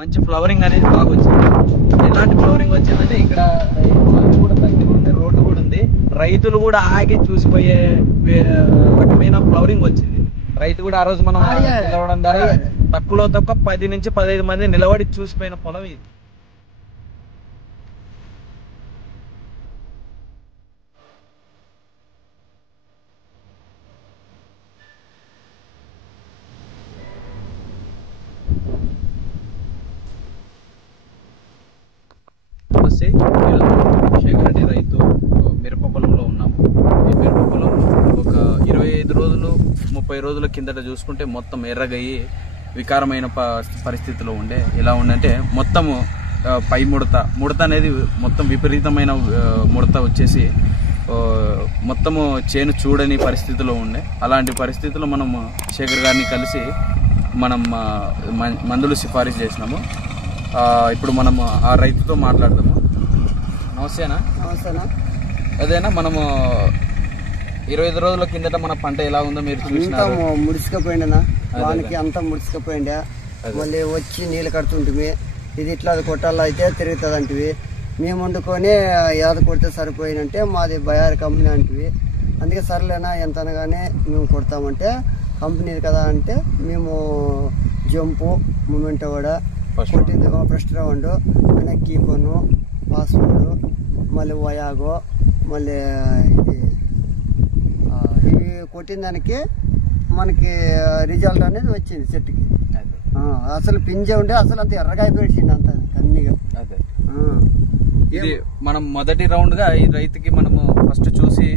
మంచి ఫ్లవరింగ్ అనేది బాగా వచ్చింది. ఎలాంటి ఫ్లవరింగ్ వచ్చిందంటే ఇక్కడ కూడా దగ్గర ఉంది, రోడ్డు కూడా ఉంది, రైతులు కూడా ఆగి చూసిపోయే రకమైన ఫ్లవరింగ్ వచ్చింది. రైతు కూడా ఆ రోజు మనం నిలవడం ద్వారా తక్కువలో తక్కువ 10 నుంచి 15 మంది నిలబడి చూసిపోయిన పొలం ఇది. శేఖర్ రెడ్డి రైతు మిరప పొలంలో ఉన్నాము. ఈ మిరప పొలం ఒక 25 రోజులు 30 రోజుల కిందట చూసుకుంటే మొత్తం ఎర్రగయ్యి వికారమైన పరిస్థితిలో ఉండే. ఎలా ఉండంటే మొత్తము పై ముడత అనేది మొత్తం విపరీతమైన ముడత వచ్చేసి మొత్తము చేను చూడని పరిస్థితిలో ఉండే. అలాంటి పరిస్థితుల్లో మనం శేఖర్ గారిని కలిసి మనం మందులు సిఫారసు చేసినాము. ఇప్పుడు మనము ఆ రైతుతో మాట్లాడదాము. నమస్తేనా? నమస్తేనా. అదేనా మనము 25 రోజుల కిందట మన పంట ఎలా ఉందో మీరు చూసినారు. ముడిసికపోయిండనా, వానికి అంతా ముడిసికపోయిండా. మళ్ళీ వచ్చి నీళ్ళు కడుతుంటివి, ఇది ఇట్లా అది కొట్టాల అయితే తిరుగుతుంది అంటివి. మేము వండుకొని యాద కొడితే సరిపోయినంటే మాది బయార్ కంపెనీ అంటివి. అందుకే సర్లేనా ఎంత అనగానే మేము కొడతామంటే కంపెనీది కదా అంటే మేము జంపు మూమెంట్ కూడా కొట్టింది. ఫస్ట్ రౌండ్ అనే కీపను పాస్వర్డ్ మళ్ళీ వయాగో మళ్ళీ ఇవి కొట్టిన దానికి మనకి రిజల్ట్ అనేది వచ్చింది చెట్టుకి. అసలు పింజే ఉండే అసలు అంత ఎర్రగా అయిపోయింది అంత అన్నిగా. ఇది మనం మొదటి రౌండ్ గా ఈ రైతుకి మనము ఫస్ట్ చూసి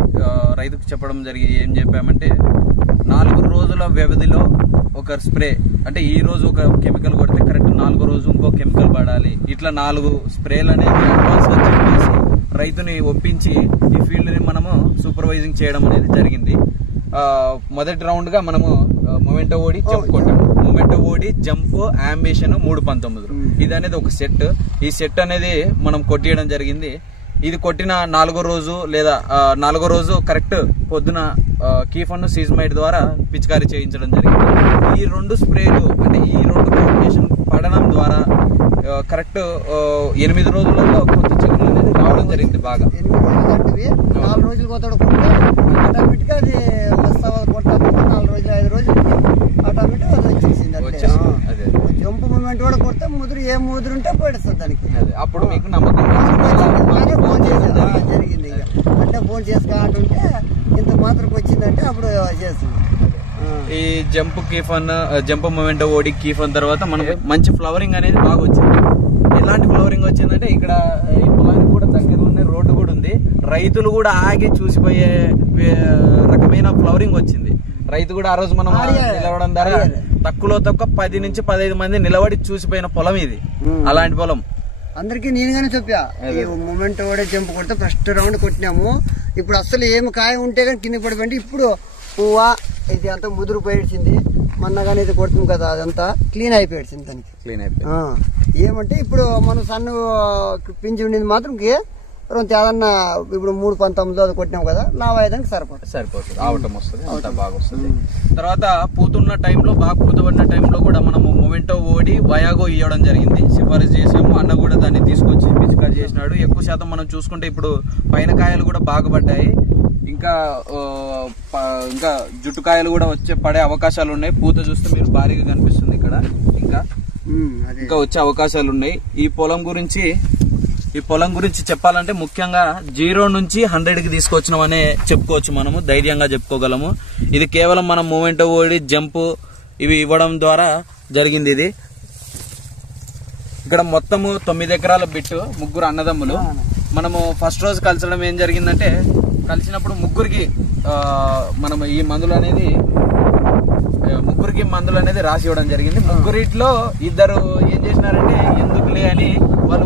రైతుకు చెప్పడం జరిగి ఏం చెప్పామంటే 4 రోజుల వ్యవధిలో ఒక స్ప్రే, అంటే ఈ రోజు ఒక కెమికల్ కొడితే కరెక్ట్ 4వ రోజు ఇంకో కెమికల్ పడాలి. ఇట్లా 4 స్ప్రేలు అనేది అడ్వాన్స్ గా చెప్పేసి రైతుని ఒప్పించి ఈ ఫీల్డ్ ని మనము సూపర్వైజింగ్ చేయడం అనేది జరిగింది. మొదటి రౌండ్ గా మనము మొమెంటో ఓడి జంప్ కొట్టాము. మొమెంటో ఓడి జంప్ అంబిషన్ 319 ఇది అనేది ఒక సెట్. ఈ సెట్ అనేది మనం కొట్టియడం జరిగింది. ఇది కొట్టిన 4వ రోజు లేదా 4వ రోజు కరెక్ట్ పొద్దున కీఫన్ సీజ్మైట్ ద్వారా పిచికారీ చేయించడం జరిగింది. ఈ 2 స్ప్రేలు అంటే ఈ 2 కాంబినేషన్ పడడం ద్వారా కరెక్ట్ 8 రోజులలో కొత్త చిగురు అనేది రావడం జరిగింది. బాగా 4 రోజులు కొత్త ఆటోమేటిక్ అది కొడతా 4 రోజులు 5 రోజులు ఆటోమేటిక్ అది వచ్చేసింది. అదే జంపు మూమెంట్ కూడా కొడితే ముదురు ఏ ముదురు ఉంటే పడుతుంది దానికి. అప్పుడు మీకు నమ్మకం ఫోన్ చేసి జరిగింది. అంటే ఫోన్ చేసుకా అంటుంటే ఇంత మాత్రకు వచ్చిందంటే అప్పుడు చేస్తుంది. ఈ జంప్ మూమెంట్ ఓడి కీఫన్ తర్వాత మనకు మంచి ఫ్లవరింగ్ అనేది బాగా వచ్చింది. ఎలాంటి ఫ్లవరింగ్ వచ్చిందంటే ఇక్కడ ఈ పొలానికి కూడా దగ్గర ఉన్న రోడ్డు కూడా ఉంది, రైతులు కూడా ఆగి చూసిపోయే రకమైన ఫ్లవరింగ్ వచ్చింది. రైతు కూడా ఆ రోజు మనం నిలవడం ద్వారా తక్కువలో తక్కువ 10 నుంచి 15 మంది నిలబడి చూసిపోయిన పొలం ఇది. అలాంటి పొలం అందరికి నేనుగానే చెప్పా. ఈ మూమెంట్ ఓడే జంప్ కొడితే ఫస్ట్ రౌండ్ కొట్టినాము. ఇప్పుడు అసలు ఏమి కాయ ఉంటే కానీ కింద పడిపోయింది. ఇప్పుడు పువ్వా ఇది అంతా ముదురు పోయింది. మొన్నగానే ఇది కొడుతుంది కదా అదంతా క్లీన్ అయిపోయింది దానికి. క్లీన్ అయిపోయింది. ఏమంటే ఇప్పుడు మనం సన్న పింజి ఉండింది మాత్రం ఏదన్నా ఇప్పుడు 319 అది కొట్టినాం కదా లావాయదానికి సరిపోతుంది. ఆవటం వస్తుంది, అంతా బాగా వస్తుంది. తర్వాత పూతున్న టైంలో బాగా పూతబడిన టైంలో కూడా మనము మొమెంటో ఓడి వయాగో ఇవ్వడం జరిగింది, సిఫారసు చేసాము. అన్న కూడా దాన్ని తీసుకొచ్చి పిచికారీ చేసినాడు. ఎక్కువ శాతం మనం చూసుకుంటే ఇప్పుడు పైన కాయలు కూడా బాగా పడ్డాయి. ఇంకా జుట్టు కాయలు కూడా పడే అవకాశాలు ఉన్నాయి. పూత చూస్తే మీరు భారీగా కనిపిస్తుంది ఇక్కడ. ఇంకా వచ్చే అవకాశాలు ఉన్నాయి. ఈ పొలం గురించి చెప్పాలంటే ముఖ్యంగా 0 నుంచి 100కి తీసుకొచ్చినామనే చెప్పుకోవచ్చు. మనము ధైర్యంగా చెప్పుకోగలము. ఇది కేవలం మనం మూమెంటో ఓడి జంప్ ఇవి ఇవ్వడం ద్వారా జరిగింది. ఇది ఇక్కడ మొత్తము 9 ఎకరాల బిట్టు, 3 అన్నదమ్ములు. మనము ఫస్ట్ రోజు కలిసడం ఏం జరిగిందంటే కలిసినప్పుడు ముగ్గురికి ఈ మందులు అనేది రాసి ఇవ్వడం జరిగింది. ముగ్గురిట్లో 2 ఏం చేసినారంటే ఎందుకులే అని వాళ్ళు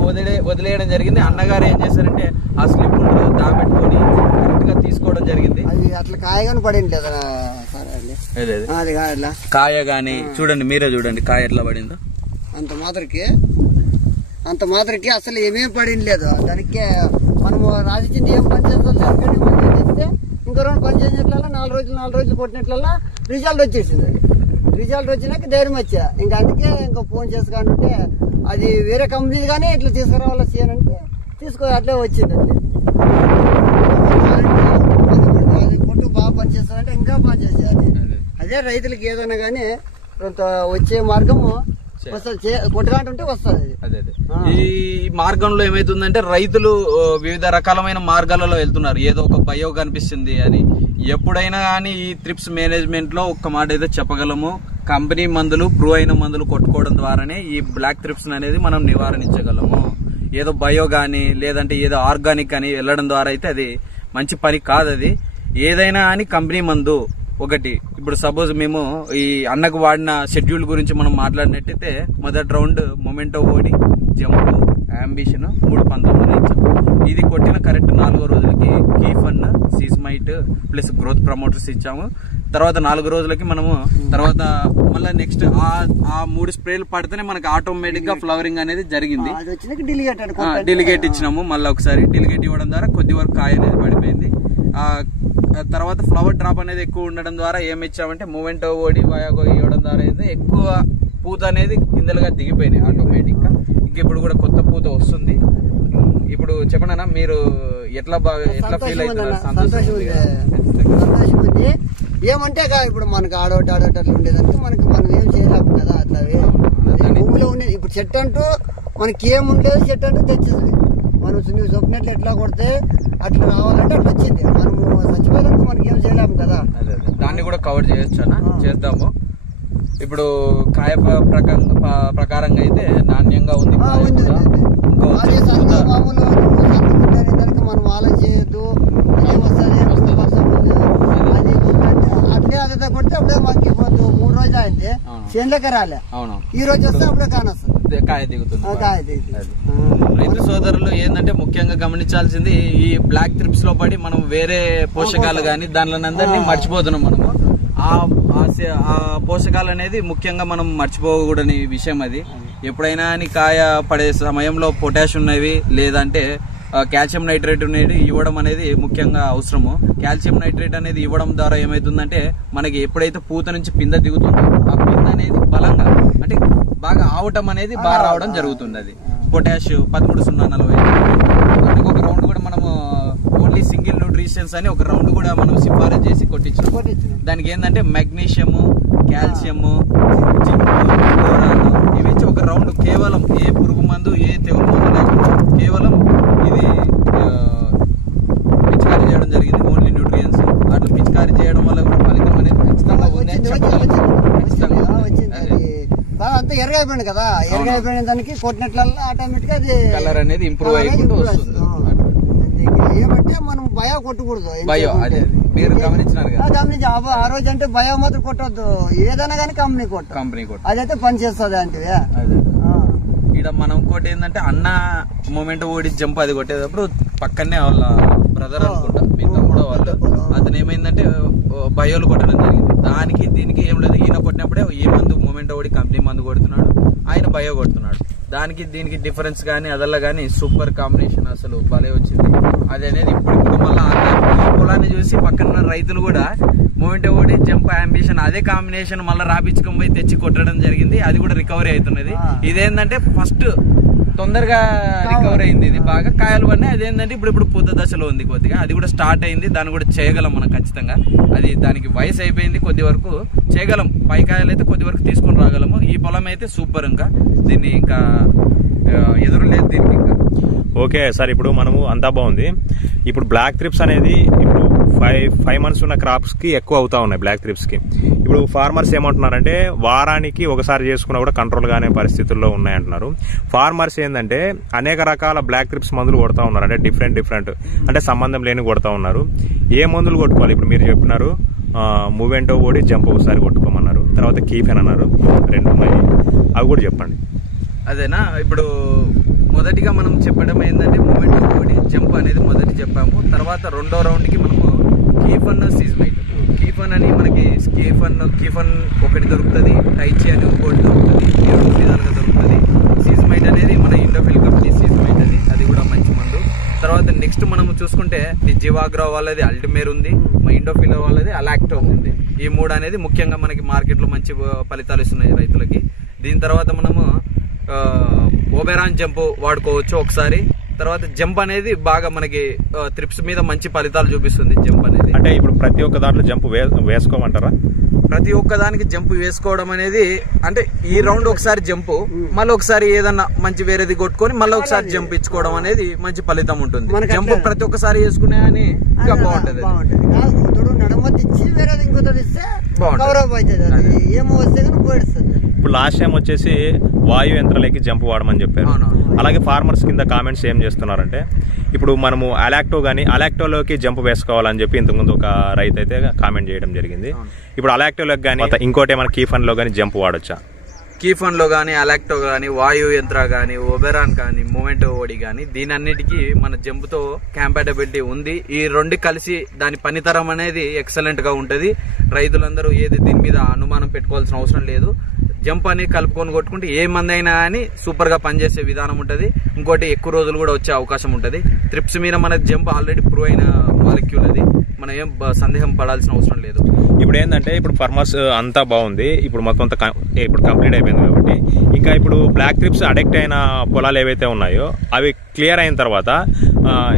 వదిలేయడం జరిగింది. అన్నగారు ఏం చేశారంటే ఆ స్లిప్ దాబెట్టుకొని కరెక్ట్ గా తీసుకోవడం జరిగింది. అట్లా కాయగానే పడింది కాయ గాని చూడండి, మీరే చూడండి కాయ ఎట్లా పడిందో. అంత మాత్రకి అసలు ఏమేమి పడింది లేదు. దానికి మనము రాసిచ్చింది ఏం పని చేస్తే ఇంకో 2 పని చేసినట్ల 4 రోజులు కొట్టినట్ల రిజల్ట్ వచ్చేసింది. రిజల్ట్ వచ్చినాక ధైర్యం వచ్చా. ఇంకా అందుకే ఇంకా ఫోన్ చేసుకుంటుంటే అది వేరే కంపెనీ కానీ ఇట్లా తీసుకురావాలా చేయనంటే తీసుకో అట్లే వచ్చింది. అది కొట్టు బాగా పనిచేస్తుందంటే ఇంకా బాగా చేసేది. అదే రైతులకి ఏదైనా కానీ కొంత వచ్చే మార్గము కొట్టుకుంటుంటే వస్తుంది. అదే ఈ మార్గంలో ఏమైతుందంటే రైతులు వివిధ రకాలమైన మార్గాలలో వెళ్తున్నారు. ఏదో ఒక బయో కనిపిస్తుంది అని. ఎప్పుడైనా కానీ ఈ త్రిప్స్ మేనేజ్మెంట్ లో ఒక్క మాట అయితే చెప్పగలము, కంపెనీ మందులు ప్రూవ్ అయిన మందులు కొట్టుకోవడం ద్వారానే ఈ బ్లాక్ త్రిప్స్ అనేది మనం నివారించగలము. ఏదో బయో గానీ లేదంటే ఏదో ఆర్గానిక్ అని వెళ్ళడం ద్వారా అయితే అది మంచి పని కాదు. అది ఏదైనా అని కంపెనీ మందు ఒకటి. ఇప్పుడు సపోజ్ మేము ఈ అన్నకు వాడిన షెడ్యూల్ గురించి మనం మాట్లాడినట్టయితే మొదటి రౌండ్ మొమెంటో ఓడి, జంప్, అంబిషన్ 3-19 ఇచ్చాం. ఇది కొట్టిన కరెక్ట్ 4వ రోజులకి కీఫన్, సీస్మైట్ ప్లస్ గ్రోత్ ప్రమోటర్స్ ఇచ్చాము. తర్వాత 4 రోజులకి మనము తర్వాత మళ్ళీ నెక్స్ట్ ఆ 3 స్ప్రేలు పడితేనే మనకి ఆటోమేటిక్ గా ఫ్లవరింగ్ అనేది జరిగింది. డెలిగేట్ ఇచ్చినాము. మళ్ళీ ఒకసారి డెలిగేట్ ఇవ్వడం ద్వారా కొద్ది వరకు కాయ అనేది పడిపోయింది. తర్వాత ఫ్లవర్ డ్రాప్ అనేది ఎక్కువ ఉండడం ద్వారా ఏమి ఇచ్చామంటే మొమెంటో ఓడి, వయాగో ఇవ్వడం ద్వారా అయితే ఎక్కువ పూత అనేది గింజలుగా దిగిపోయినాయి ఆటోమేటిక్ గా. ఇంక ఇప్పుడు కూడా కొత్త పూత వస్తుంది. ఇప్పుడు చెప్పండి మీరు ఎట్లా ఫీల్ అవుతున్నారు? సంతోషం ఉంది. ఏమంటే ఇప్పుడు మనకు ఆడోటి అట్లా ఉండేదానికి మనం ఏం చేయలేము కదా. అట్లా భూమిలో ఉండేది ఇప్పుడు చెట్టు అంటూ మనకి ఏముండేది, చెట్టు అంటూ తెచ్చింది. మనం నువ్వు చెప్పినట్లు ఎట్లా కొడితే అట్లా రావాలంటే అట్లా వచ్చింది. మనము చచ్చిపోయాలంటే మనకి ఏం చేయలేము కదా. దాన్ని కూడా కవర్ చేయొచ్చు చేద్దాము. ఇప్పుడు కాయ ప్రకారంగా అయితే నాణ్యంగా ఉంది. మామూలు మనం ఆలోచన చేయొద్దు, ఏమొస్తుంది అది అట్లే అదే కొడితే అప్పుడే మాకు 3 రోజులు అయింది చేనులోకి రాలే. ఈ రోజు వస్తే అప్పుడే కానొస్తుంది, కాయ దిగుతుంది. రైతు సోదరులు ఏంటంటే ముఖ్యంగా గమనించాల్సింది ఈ బ్లాక్ త్రిప్స్ లో పడి మనం వేరే పోషకాలు గానీ దానిలోనందరినీ మర్చిపోతున్నాం. మనము ఆ పోషకాలు అనేది ముఖ్యంగా మనం మర్చిపోకూడని విషయం. అది ఎప్పుడైనా కాయ పడే సమయంలో పొటాష్ ఉన్నవి లేదంటే కాల్షియం నైట్రేట్ అనేది ఇవ్వడం అనేది ముఖ్యంగా అవసరము. కాల్షియం నైట్రేట్ అనేది ఇవ్వడం ద్వారా ఏమైతుందంటే మనకి ఎప్పుడైతే పూత నుంచి పింద దిగుతుందో ఆ పింద అనేది బలంగా అంటే బాగా ఆవటం అనేది బాగా రావడం జరుగుతుంది. అది పొటాష్ 13-0-40 ఒక రౌండ్ కూడా మనము ఓన్లీ సింగిల్ న్యూట్రిషన్స్ అని ఒక రౌండ్ కూడా మనం సిఫారసు చేసి కొట్టించాం. దానికి ఏంటంటే మెగ్నీషియము, కాల్షియము, జింక్, బోరాన్ ఇవి ఒక రౌండ్ కేవలం ఏ పురుగు మందు ఏ తెగులు మందు లేకుండా కేవలం ఇది పిచికారీ చేయడం జరిగింది. ఓన్లీ న్యూట్రియన్స్ అట్లా పిచికారీ చేయడం వల్ల కూడా ఫలితం అనేది ఖచ్చితంగా ఉంది అని చెప్పగలం. అంతా ఎరగైపోయింది కదా. ఎరగైపోయిన దానికి కొట్టినట్లల్లా ఆటోమేటిక్ అది కలర్ అనేది ఇంప్రూవ్ అయిపోతూ వస్తుంది. ఏమంటే మనం భయో కొట్టకూడదు. భయో అదే మీరు గమనించినారు కదా. గమనించి ఆ రోజు అంటే భయో మాత్రం కొట్టద్దు. ఏదైనా కానీ కంపెనీ కొట్టు అదైతే పని చేస్తుంది అంటే. ఇక్కడ మనం ఇంకోటి ఏంటంటే అన్న మూమెంట్ ఓడి జంప్ అది కొట్టేటప్పుడు పక్కనే వాళ్ళ బ్రదర్ అనుకుంటా మీ తమ్ముడు వాళ్ళు అతను ఏమైందంటే బయోలు కొట్టడం జరిగింది. దానికి దీనికి ఏం లేదు. ఈయన కొట్టినప్పుడే ఏ మందు మూమెంట్ ఓడి కంపెనీ మందు కొడుతున్నాడు, ఆయన బయో కొడుతున్నాడు. దానికి దీనికి డిఫరెన్స్ కానీ అదల్లా కానీ సూపర్ కాంబినేషన్ అసలు భలే వచ్చింది. అది అనేది ఇప్పుడు మళ్ళీ పొలాన్ని చూసి పక్కన రైతులు కూడా మూమెంట్ ఓడి జంప్ అంబిషన్ అదే కాంబినేషన్ మళ్ళీ రాపించుకొని పోయి తెచ్చి కొట్టడం జరిగింది. అది కూడా రికవరీ అవుతున్నది. ఇదేంటంటే ఫస్ట్ తొందరగా రికవర్ అయింది. ఇది బాగా కాయలు పడినాయి. అదేంటంటే ఇప్పుడు పూత దశలో ఉంది కొద్దిగా. అది కూడా స్టార్ట్ అయింది. దాన్ని కూడా చేయగలం మనం ఖచ్చితంగా. అది దానికి వయసు అయిపోయింది, కొద్ది వరకు చేయగలం. పై కాయలు అయితే కొద్ది వరకు తీసుకొని రాగలము. ఈ పొలం అయితే సూపర్. ఇంకా దీన్ని ఇంకా ఎదురు లేదు దీనికి ఇంకా. ఓకే సార్, ఇప్పుడు మనము అంతా బాగుంది. ఇప్పుడు బ్లాక్ త్రిప్స్ అనేది ఇప్పుడు 5 months ఉన్న క్రాప్స్ కి ఎక్కువ అవుతా ఉన్నాయి. బ్లాక్ త్రిప్స్ కి ఇప్పుడు ఫార్మర్స్ ఏమంటున్నారంటే వారానికి ఒకసారి చేసుకున్నా కూడా కంట్రోల్ గానే పరిస్థితుల్లో ఉన్నాయంటున్నారు. ఫార్మర్స్ ఏంటంటే అనేక రకాల బ్లాక్ త్రిప్స్ మందులు కొడతా ఉన్నారు. అంటే డిఫరెంట్ అంటే సంబంధం లేని కొడతా ఉన్నారు. ఏ మందులు కొట్టుకోవాలి? ఇప్పుడు మీరు చెప్పినారు మూవెంటో ఓడి జంప్ ఒకసారి కొట్టుకోమన్నారు, తర్వాత కీఫెన్ అన్నారు, 2 ఉన్నాయి. అవి కూడా చెప్పండి. అదేనా, ఇప్పుడు మొదటిగా మనం చెప్పడం ఏంటంటే మూమెంట్ ఓడి జంప్ అనేది మొదటి చెప్పాము. తర్వాత 2వ రౌండ్కి మనము కీఫన్ సీజ్మైట్. కీఫన్ అని మనకి కీఫన్ ఒకటి దొరుకుతుంది, టైచి అని ఇంకోటి దొరుకుతుంది, 2 విధాలుగా దొరుకుతుంది. సీజ్మైట్ అనేది మన ఇండోఫిల్ కంపెనీ సీజ్మైట్ అది కూడా మంచి మందు. తర్వాత నెక్స్ట్ మనం చూసుకుంటే జీవాగ్రో వాళ్ళది అల్టిమేర్ ఉంది, ఇండోఫిల్ వాళ్ళది అలాక్టో ఉంది. ఈ 3 అనేది ముఖ్యంగా మనకి మార్కెట్లో మంచి ఫలితాలు ఇస్తున్నాయి రైతులకి. దీని తర్వాత మనము ఓబెరాన్ జంప్ వాడుకోవచ్చు ఒకసారి. తర్వాత జంప్ అనేది బాగా మనకి త్రిప్స్ మీద మంచి ఫలితాలు చూపిస్తుంది జంప్ అనేది. అంటే ఇప్పుడు ప్రతి ఒక్క దాంట్లో జంప్ వేసుకోమంటారా? ప్రతి ఒక్క దానికి జంప్ వేసుకోవడం అనేది అంటే ఈ రౌండ్ ఒకసారి జంప్, మళ్ళీ ఒకసారి ఏదన్నా మంచి వేరేది కొట్టుకొని మళ్ళీ ఒకసారి జంప్ ఇచ్చుకోవడం అనేది మంచి ఫలితం ఉంటుంది. జంప్ ప్రతి ఒక్కసారి వేసుకునే అని ఇంకా బాగుంటది. ఇప్పుడు లాస్ట్ టైం వచ్చేసి వాయు యంత్రాలకి జంప్ వాడమని చెప్పారు. అలాగే ఫార్మర్స్ కింద కామెంట్స్ ఏం చేస్తున్నారంటే ఇప్పుడు మనము అలాక్టోలోకి జంప్ వేసుకోవాలని చెప్పి ఇంతకుముందు ఒక రైతు అయితే కామెంట్ చేయడం జరిగింది. ఇప్పుడు అలాక్టోలోకి కానీ ఇంకోటి ఏమైనా కీఫన్ లో కానీ జంప్ వాడొచ్చా? కీఫన్ లో కానీ, అలాక్టో కానీ, వాయు యంత్ర కానీ, ఓబెరాన్ కానీ, మూమెంటో ఓడి కానీ దీని అన్నిటికీ మన జంప్ తో కంపాటబిలిటీ ఉంది. ఈ 2 కలిసి దాని పనితరం అనేది ఎక్సలెంట్ గా ఉంటది. రైతులందరూ ఏది దీని మీద అనుమానం పెట్టుకోవాల్సిన అవసరం లేదు. జంప్ అని కలుపుకొని కొట్టుకుంటే ఏ మంది అయినా అని సూపర్ గా పనిచేసే విధానం ఉంటది. ఇంకోటి ఎక్కువ రోజులు కూడా వచ్చే అవకాశం ఉంటది. త్రిప్స్ మీద మన జంప్ ఆల్రెడీ ప్రూవ్ అయిన మాలిక్యూల్ అది, మనం ఏం సందేహం పడాల్సిన అవసరం లేదు. ఇప్పుడు ఏంటంటే ఇప్పుడు ఫార్మర్స్ అంతా బాగుంది, ఇప్పుడు మొత్తం అంతా ఇప్పుడు కంప్లీట్ అయిపోయింది కాబట్టి ఇంకా ఇప్పుడు బ్లాక్ త్రిప్స్ అడిక్ట్ అయిన పొలాలు ఏవైతే ఉన్నాయో అవి క్లియర్ అయిన తర్వాత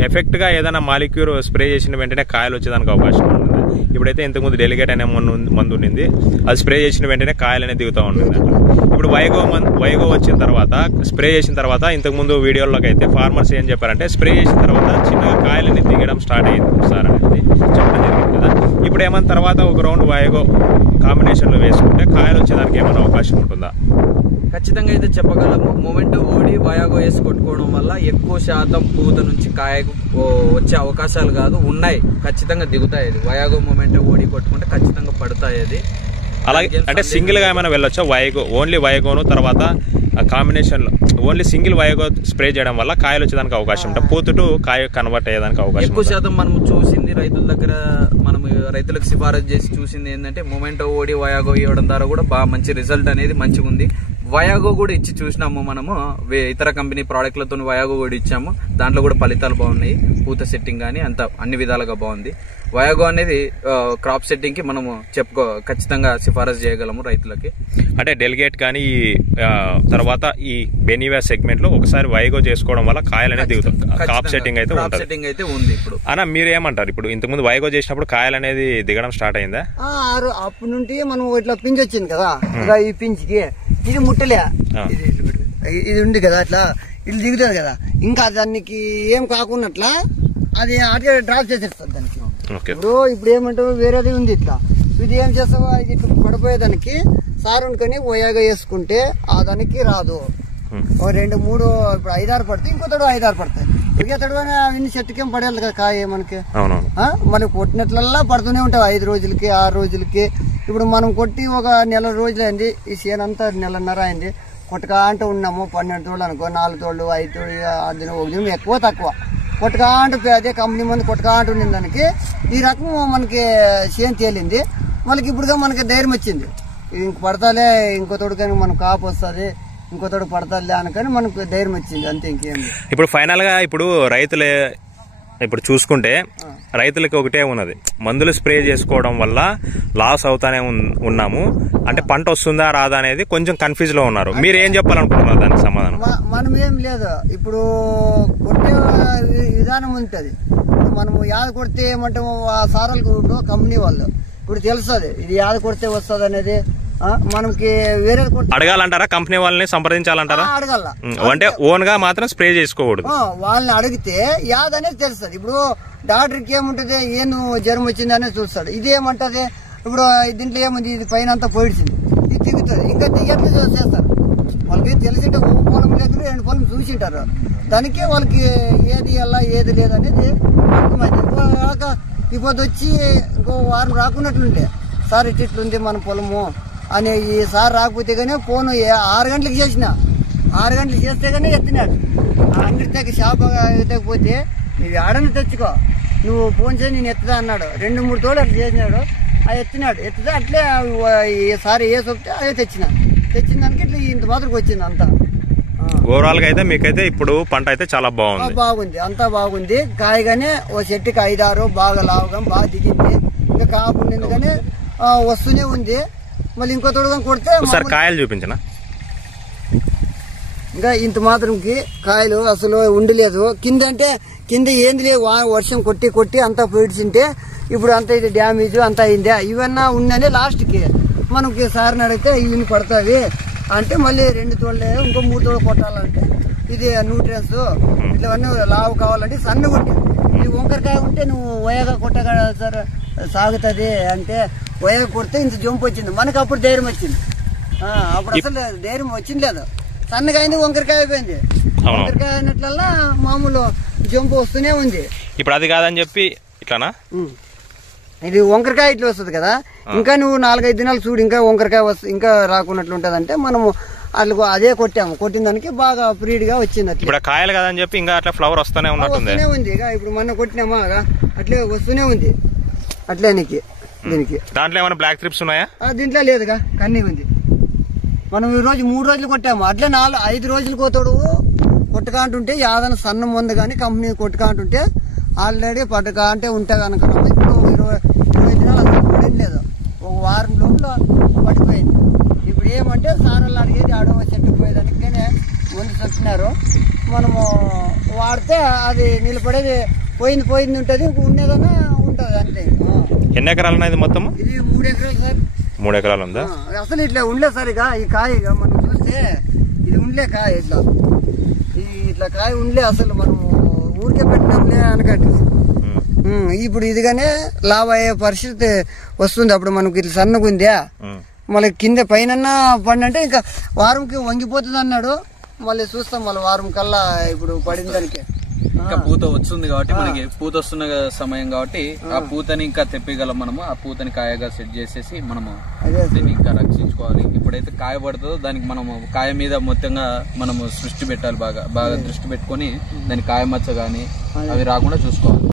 ఎఫెక్ట్ గా ఏదైనా మాలిక్యూల్ స్ప్రే చేసిన వెంటనే కాయలు వచ్చేదానికి అవకాశం ఉంటుంది. ఇప్పుడైతే ఇంతకుముందు డెలిగేట్ అనే మందు ఉండింది, అది స్ప్రే చేసిన వెంటనే కాయలు అనేది దిగుతూ ఉంటుంది. ఇప్పుడు వైగో వచ్చిన తర్వాత స్ప్రే చేసిన తర్వాత ఇంతకుముందు వీడియోలోకి అయితే ఫార్మర్స్ ఏం చెప్పారంటే స్ప్రే చేసిన తర్వాత చిన్నగా కాయలని దిగడం స్టార్ట్ అయ్యింది సార్ అనేది చెప్పడం జరిగింది కదా. ఇప్పుడు ఏమైనా తర్వాత ఒక రౌండ్ వైగో కాంబినేషన్ లో వేసుకుంటే కాయలు వచ్చేదానికి ఏమైనా అవకాశం ఉంటుందా? ఖచ్చితంగా అయితే చెప్పగలము. మూమెంటో ఓడి వయాగో వేసి కొట్టుకోవడం వల్ల ఎక్కువ శాతం పూత నుంచి కాయకు వచ్చే అవకాశాలు కాదు, ఉన్నాయి. ఖచ్చితంగా దిగుతాయి. అది వయాగో మూమెంటో ఓడి కొట్టుకుంటే ఖచ్చితంగా పడతాయి. అది అలాగే అంటే సింగిల్ గా ఏమైనా వెళ్ళొచ్చా? ఓన్లీ వయగోను తర్వాత కాంబినేషన్ లో ఓన్లీ సింగిల్ వయగో స్ప్రే చేయడం వల్ల కాయలు వచ్చేదానికి అవకాశం ఉంటుంది, పూతుటు కాయ కన్వర్ట్ అయ్యేదానికి అవకాశం. ఎక్కువ శాతం మనం చూసింది రైతుల దగ్గర, మనం రైతులకు సిఫారసు చేసి చూసింది ఏంటంటే మూమెంటో ఓడి వయాగో ఇవ్వడం ద్వారా కూడా బాగా మంచి రిజల్ట్ అనేది మంచిగా ఉంది. వయాగో కూడా ఇచ్చి చూసినాము మనము, ఇతర కంపెనీ ప్రోడక్ట్లతో వయాగో కూడా ఇచ్చాము. దాంట్లో కూడా ఫలితాలు బాగున్నాయి. పూత సెట్టింగ్ కానీ అంత అన్ని విధాలుగా బాగుంది. వయాగో అనేది క్రాప్ సెట్టింగ్ కి మనము ఖచ్చితంగా సిఫారసు చేయగలము రైతులకి. అంటే డెలిగేట్ కానీ తర్వాత ఈ బెనివా సెగ్మెంట్ లో ఒకసారి వయాగో చేసుకోవడం వల్ల కాయలు అనేది దిగుతుంది. క్రాప్ సెట్టింగ్ అయితే ఉంది. ఇప్పుడు అన్న మీరు ఏమంటారు? ఇప్పుడు ఇంతకుముందు వయాగో చేసినప్పుడు కాయలు అనేది దిగడం స్టార్ట్ అయిందా? అప్పటి నుండి మనం ఇట్లా పింఛ్ వచ్చింది కదా, ఈ పించ్కి ఇది ముట్టలే, ఇది ఉంది కదా అట్లా ఇట్లా దిగుతుంది కదా, ఇంకా దానికి ఏం కాకున్నట్లా అది అట్లా డ్రాప్ చేసేస్తుంది దానికి. ఇప్పుడు ఏమంటావు వేరేది ఉంది ఇట్లా, ఇది ఏం చేస్తావు, ఇది ఇట్లా పడిపోయేదానికి సార్ అనుకొని వయాగా వేసుకుంటే ఆ దానికి రాదు. 2, 3 ఇప్పుడు 5, 6 పడతాయి, ఇంకో తడు 5, 6 పడతాయి. ఇక తడవని అవన్నీ చెట్టుకేం పడేది కదా కాయ మనకి. మనకి కొట్టినట్లల్లా పడుతూనే ఉంటాయి 5 రోజులకి 6 రోజులకి. ఇప్పుడు మనం కొట్టి ఒక నెల రోజులు అయింది, ఈ చేనంతా 1.5 నెలన్నర అయింది. కొట్టకా అంటే ఉన్నాము 12 తోళ్ళు అనుకో, 4 తోళ్ళు 5 తోళ్ళు 6 దినం 1 దినం ఎక్కువ తక్కువ కొట్టకా అంటూ అదే కంపెనీ మంది కొట్టకా అంటూ ఉండింది దానికి. ఈ రకం మనకి చేను తేలింది. మనకి ఇప్పుడుగా మనకి ధైర్యం వచ్చింది, ఇంక పడతాలే ఇంకో తోడు కానీ మనకు కాపు వస్తుంది, ఇంకో తోడు పడతాలే అనకని మనకు ధైర్యం వచ్చింది, అంతే ఇంకేం. ఇప్పుడు ఫైనల్ గా ఇప్పుడు రైతులే ఇప్పుడు చూసుకుంటే రైతులకి ఒకటే ఉన్నది, మందులు స్ప్రే చేసుకోవడం వల్ల లాస్ అవుతానే ఉన్నాము, అంటే పంట వస్తుందా రాదా అనేది కొంచెం కన్ఫ్యూజ్ లో ఉన్నారు. మీరు ఏం చెప్పాలనుకుంటున్నారు దానికి సమాధానం? మనం ఏం లేదు, ఇప్పుడు కొట్టే విధానం ఉంటుంది. మనము యాద కొడితే ఏమంటాము, ఆ సారాలు కంపెనీ వాళ్ళు ఇప్పుడు తెలుస్తుంది ఇది యాద కొడితే వస్తుంది అనేది. మనకి వేరే అడగాలంటారా? కంపెనీ వాళ్ళని సంప్రదించాలంటారా? అడగాల, అంటే ఓన్ గా మాత్రం స్ప్రే చేసుకోకూడదు. వాళ్ళని అడిగితే యాద అనేది తెలుస్తుంది. ఇప్పుడు డాక్టర్కి ఏముంటది, ఏం జ్వరం వచ్చింది అనేది చూస్తాడు. ఇది ఏమంటది, ఇప్పుడు దీంట్లో ఏముంది, ఇది పైన అంతా పోయిడుతుంది, ఇది దిగుతుంది, ఇంకా ఎట్లా చేస్తారు వాళ్ళకి తెలిసింటే ఒక పొలం లేదు 2 పొలం చూసింటారు. దానికి వాళ్ళకి ఏది ఎలా ఏది లేదనేది అర్థమైంది. ఇప్పుడు వచ్చి ఇంకో వారం రాకున్నట్లుంటే సార్ ఇట్లుంది మన పొలము అని ఈ సార్ రాకపోతే కానీ ఫోన్ 6 గంటలకు చేసిన, 6 గంటలకు చేస్తే కానీ ఎత్తినాడు. అంగడి దగ్గర షాప్ ఎత్తకపోతే నువ్వు ఆడని తెచ్చుకో, నువ్వు ఫోన్ చేసి నేను ఎత్తుదా అన్నాడు. 2, 3 తోడు అట్లా చేసినాడు, ఎత్తినాడు. ఎత్తుదా అట్లే సార్ ఏ సొప్పితే అదే తెచ్చిన దానికి ఇట్లా ఇంత మాత్రం వచ్చింది అంతా. ఓవరాల్ గా అయితే మీకైతే ఇప్పుడు పంట అయితే చాలా బాగుంది, అంతా బాగుంది. కాయగానే ఓ చెట్టుకి 5, 6 బాగా లావుగా బాగా దిగింది. కాపు ఉంది కానీ వస్తూనే ఉంది. మళ్ళీ ఇంకో తోడుగా కొడితే సార్ కాయలు చూపించనా, ఇంకా ఇంత మాత్రంకి కాయలు అసలు ఉండలేదు. కింద అంటే కింద ఏంది లేదు, వర్షం కొట్టి కొట్టి అంతా పోయిడ్చింటే ఇప్పుడు అంత ఇది డ్యామేజ్ అంతా అయిందా. ఇవన్నా ఉన్నానే లాస్ట్కి మనకి సార్ని అడిగితే ఇవన్నీ పడతాయి అంటే మళ్ళీ 2 తోళ్ళే ఇంకో 3 తోళ్ళు కొట్టాలంటే ఇది న్యూట్రియన్స్ ఇట్లవన్నీ లావు కావాలంటే సన్నగా ఉంటే ఈ వంకరకాయ ఉంటే నువ్వు వయగా కొట్టగా సార్ సాగుతుంది అంటే వయగా కొడితే ఇంత జంపు వచ్చింది. మనకు అప్పుడు ధైర్యం వచ్చింది. అప్పుడు అసలు ధైర్యం వచ్చింది లేదు. సన్నగా అయింది, వంకరకాయ అయిపోయింది. వంకరకాయ అయినట్లల్లా మామూలు జంపు వస్తూనే ఉంది. ఇప్పుడు అది కాదని చెప్పి ఇట్లానా ఇది వంకరకాయ ఇట్లా వస్తుంది కదా. ఇంకా నువ్వు 4-5 దినాలు చూడు ఇంకా వంకరకాయ వస్తుంది, ఇంకా రాకున్నట్లు ఉంటది అంటే మనము అట్లా అదే కొట్టాము. కొట్టిన దానికి బాగా ఫ్రీడ్ గా వచ్చింది. అట్లా ఇప్పుడు కాయలు కదని చెప్పి ఇంకా అట్లా ఫ్లవర్ వస్తూనే ఉన్నట్టుంది. ఉంది ఇక ఇప్పుడు మొన్న కొట్టినామా అట్లే వస్తూనే ఉంది. అట్లే దీనికి దాంట్లో ఏమైనా బ్లాక్ ట్రిప్స్ ఉన్నాయా? దీంట్లో లేదుగా, కన్నీ ఉంది. మనం ఈ రోజు 3 రోజులు కొట్టాము. అట్లే 4-5 రోజులు కోతాడు కొట్టగా అంటుంటే యాదన సన్నం ఉంది కానీ కంపెనీ కొట్టుగా అంటుంటే ఆల్రెడీ పట్టక అంటే ఉంటా కనుక ఇప్పుడు 20 దినాలు అసలు పడింది లేదు. ఒక వారం లోపల పడిపోయింది. ఇప్పుడు ఏమంటే సారలు అడిగేది అడవ చెట్టు పోయేదానికనే ముందు చచ్చినారు. మనము వాడితే అది నిలబడేది పోయింది ఉంటుంది, ఉండేదన్నా ఉంటుంది అంతే. ఎన్ని ఎకరాలు ఉన్నది మొత్తం? ఇది 3 ఎకరాలు సార్. 3 ఎకరాలు ఉందా? అసలు ఇట్లా ఉండలే సార్. ఇక ఈ కాయ మనం చూస్తే ఇది ఉండలే కాయ, ఇట్లా కాయ ఉండలే అసలు. మనము ఊరికే పెట్టినాంలే అనకట్టు ఇప్పుడు ఇదిగానే లావ్ అయ్యే పరిస్థితి వస్తుంది. అప్పుడు మనకి ఇట్లా సన్నగా ఉందా మళ్ళీ కింద పైన పడినంటే ఇంకా వారంకి వంగిపోతుంది అన్నాడు. మళ్ళీ చూస్తాం మళ్ళీ వారం కల్లా ఇప్పుడు పడిన దానికి ఇంకా పూత వస్తుంది కాబట్టి మనకి పూత వస్తున్న సమయం కాబట్టి ఆ పూతని ఇంకా తెప్పగలం. మనము ఆ పూతని కాయగా సెట్ చేసేసి మనము దీన్ని ఇంకా రక్షించుకోవాలి. ఎప్పుడైతే కాయ పడుతుందో దానికి మనము కాయ మీద మొత్తంగా మనము దృష్టి పెట్టాలి. బాగా దృష్టి పెట్టుకొని దాని కాయ మచ్చ గానీ అవి రాకుండా చూసుకోవాలి.